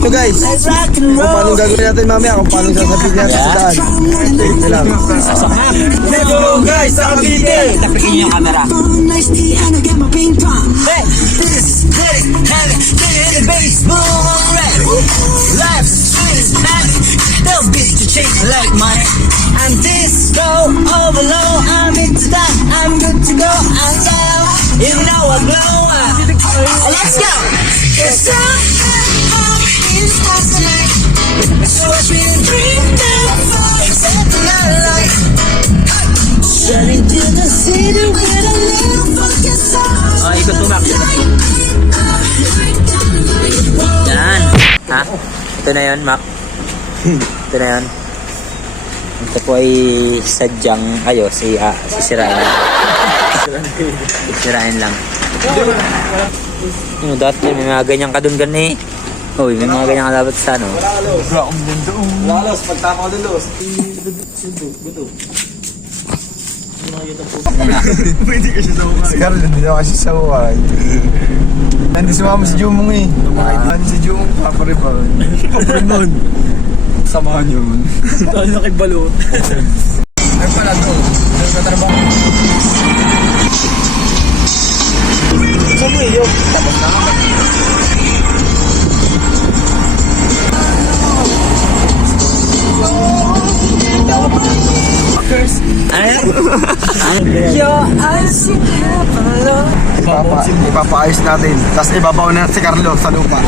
So guys, kung paano gagawin natin mamaya, kung paano sasabihin natin sa daan. Ito lang. Let's go guys, sa Cavite! Tapikin niyo yung camera. Hey! This is the baseball red. Life's sweet as honey. They'll beat to change like money. I'm disco overload. I'm into that. I'm good to go. I'm down. You know I glow. Let's go! It's it's us tonight. So it's been a dream now. Except the light. Running to the city with a little fucking song. Ikot mo, Max. Yan. Ha? Ito na yun, Mac. Ito na yun. Ito po ay sadyang sisirain. Sisirain lang. Ano, dati may mga ganyan ka dun gani. Uy, may mga ganyan ka dapat sa ano. Wala akong mundo. Wala, los. Pagtama ko dulos. Buto. Pwede ka siya sa ukay. Si Carl, hindi na kasi sa ukay. Nandi si mama si Jumong eh. Nandi si Jumong, paparibal. Paparimon. Samahan yun. Tayo nakibalo. Ay pala to. Nagkatrabaho. Saan mo iyo? Tapos na kami. Ipapaayos natin. Tapos ibabaw na si Carlo sa lupa.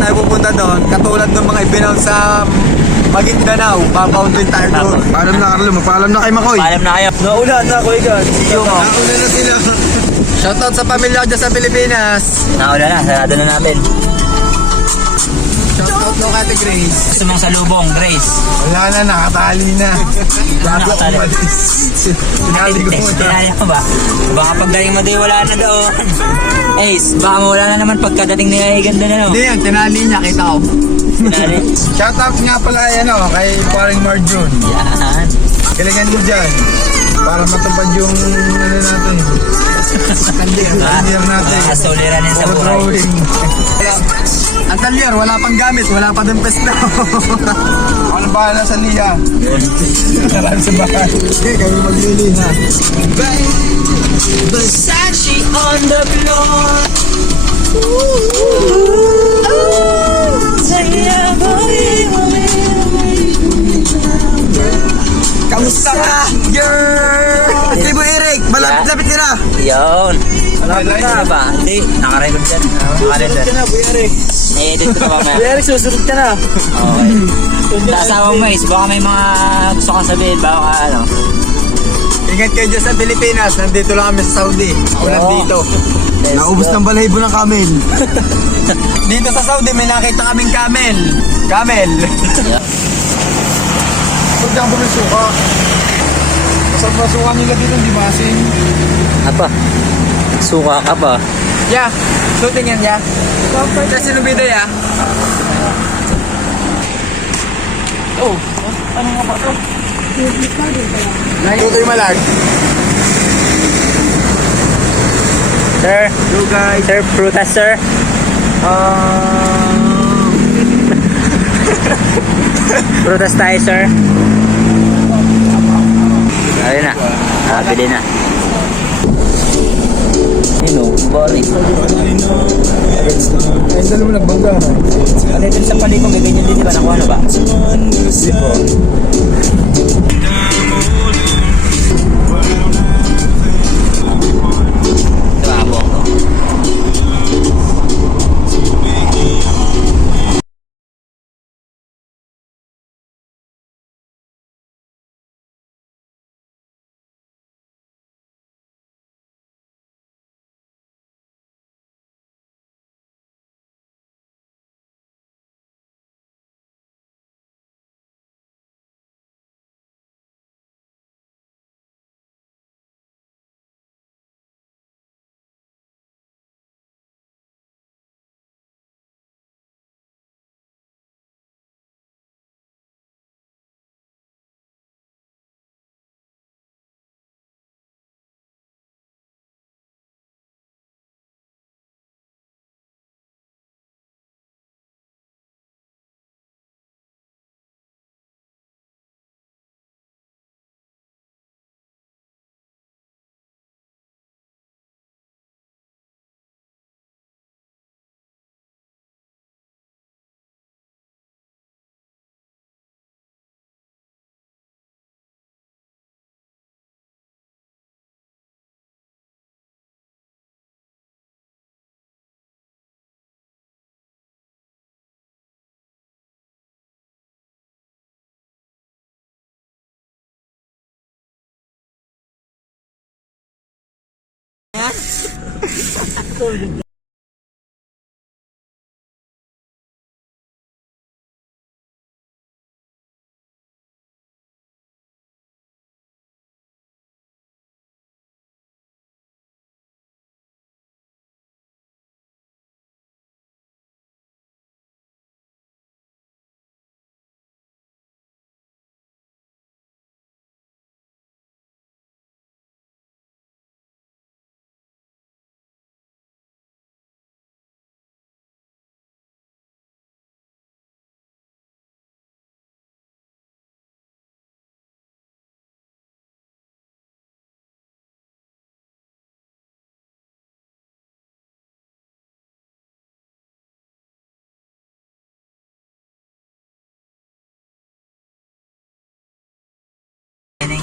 Tayo pupunta doon. Katulad ng mga ibinaw sa Maguindanao. Babaw din tayo doon. Paalam na Carlo. Magpaalam na kay Makoy. Paalam na kayo. Naulan na Kuya Gan. Naulan na sila. Shoutout sa pamilya ko dyan sa Pilipinas. Naulan na. Sarado na natin. Shoutout no Ate Grace. Gusto mong salubong, Grace. Wala na, nakatali na. Bago Nakatali. umalis. Tinali ko mo. Tinali mo ba? Baka pagdating mo doon, wala na doon. Ace, baka wala na naman pagkadating ni ay ganda na no. Hindi yan, tinali niya, kita ko. Tinali. Shoutout nga pala kay Paring Marjun. Yan. Kailangan mo dyan. Para matupad yung natin. Kandir natin. Soliranin sa buhay. Drawing. Ang talyer, wala pang gamit, wala pa din pesto. Ano bahala sa liya? Sarap sa bahay. Okay, kami maglili ha. Versace on the floor. Kamusta ka? Girl! Tribo Eric, malapit-lapit ka na. Yun. Malapit na ba? Hindi, nakarecord dyan. Nakarecord. na, Boy Eric. I-edit ko na mamaya. Boy Eric, susunod ka na. Okay. Nasawa mo Ace, baka may mga gusto kang sabihin, baka ano. Ingat kayo dyan sa Pilipinas, nandito lang kami sa Saudi. Ako nandito. Naubos ng balahibo ng camel. Dito sa Saudi, may nakita kaming camel. Camel. Huwag dyan bumili suka. Masarap na suka nila dito, hindi masin. Apa? Suka ka pa. Yeah, shooting yan, yeah. Kasi nubida, yeah. Oh, ano nga ba ito? Ito yung malag. Sir, Hello guys. Sir, prutas sir. Prutas tayo sir. Ayun na. Bili na. Boring. Ay, dalo mo nagbangga. Ano din sa paliko, may ganyan din, di ba? Nakuha na ba? Hindi po.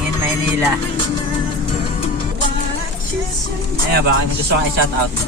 In Manila. Ayun, baka gusto kong i-shout out.